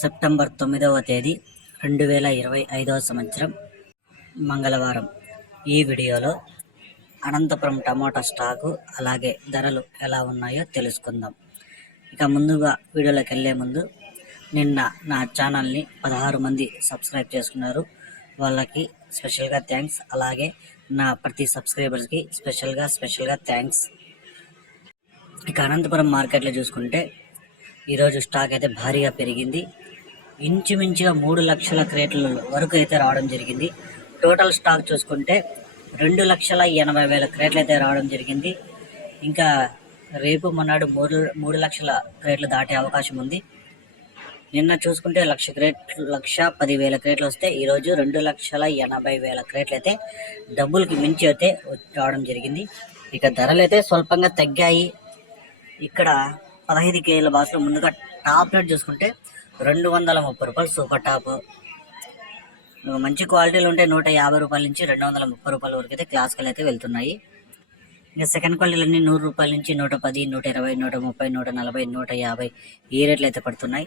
September తొమ్మిదవ తేదీ రెండు వేల ఇరవై ఐదవ సంవత్సరం మంగళవారం. ఈ వీడియోలో అనంతపురం టమోటా స్టాకు అలాగే ధరలు ఎలా ఉన్నాయో తెలుసుకుందాం. ఇక ముందుగా వీడియోలోకి వెళ్ళే ముందు నిన్న నా ఛానల్ని పదహారు మంది సబ్స్క్రైబ్ చేసుకున్నారు. వాళ్ళకి స్పెషల్గా థ్యాంక్స్. అలాగే నా ప్రతి సబ్స్క్రైబర్స్కి స్పెషల్గా స్పెషల్గా థ్యాంక్స్. ఇక అనంతపురం మార్కెట్లో చూసుకుంటే ఈరోజు స్టాక్ అయితే భారీగా పెరిగింది. ఇంచుమించుగా మూడు లక్షల క్రేట్ల వరకు అయితే రావడం జరిగింది. టోటల్ స్టాక్ చూసుకుంటే రెండు లక్షల ఎనభై వేల క్రేట్లు అయితే రావడం జరిగింది. ఇంకా రేపు మొన్నాడు మూడు మూడు లక్షల క్రేట్లు దాటే అవకాశం ఉంది. నిన్న చూసుకుంటే లక్ష క్రేట్లు లక్ష పదివేల క్రేట్లు వస్తే ఈరోజు రెండు లక్షల ఎనభై వేల క్రేట్లు అయితే డబ్బులకి మించి అయితే రావడం జరిగింది. ఇక ధరలు అయితే స్వల్పంగా తగ్గాయి. ఇక్కడ పదహైదు కేజీల బాక్స్లో ముందుగా టాప్ రేట్ చూసుకుంటే రెండు వందల ముప్పై రూపాయలు సూపర్ టాప్. మంచి క్వాలిటీలు ఉంటే నూట యాభై రూపాయల నుంచి రెండు వందల ముప్పై రూపాయల వరకు అయితే క్లాస్కల్ అయితే వెళ్తున్నాయి. ఇంకా సెకండ్ క్వాలిటీలు అన్ని నూరు రూపాయల నుంచి నూట పది నూట ఇరవై నూట ముప్పై నూట నలభై నూట యాభై ఈ రేట్లు అయితే పడుతున్నాయి.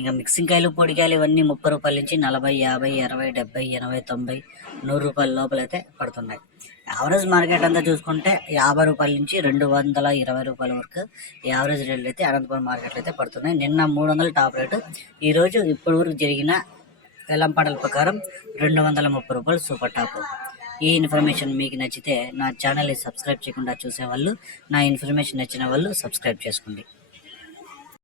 ఇంకా మిక్సింగ్ కాయలు పొడికాయలు ఇవన్నీ ముప్పై రూపాయల నుంచి నలభై యాభై అరవై డెబ్బై ఎనభై తొంభై నూరు రూపాయల లోపల అయితే పడుతున్నాయి. యావరేజ్ మార్కెట్ అంతా చూసుకుంటే యాభై రూపాయల నుంచి రెండు వందల ఇరవై రూపాయల వరకు యావరేజ్ రేట్లు అయితే అనంతపురం మార్కెట్లో అయితే పడుతున్నాయి. నిన్న మూడు వందల టాప్ రేటు. ఈరోజు ఇప్పటి వరకు జరిగిన వేలంపాటల ప్రకారం రెండు వందల ముప్పై రూపాయలు సూపర్ టాప్. ఈ ఇన్ఫర్మేషన్ మీకు నచ్చితే నా ఛానల్ని సబ్స్క్రైబ్ చేయకుండా చూసేవాళ్ళు నా ఇన్ఫర్మేషన్ నచ్చిన వాళ్ళు సబ్స్క్రైబ్ చేసుకోండి.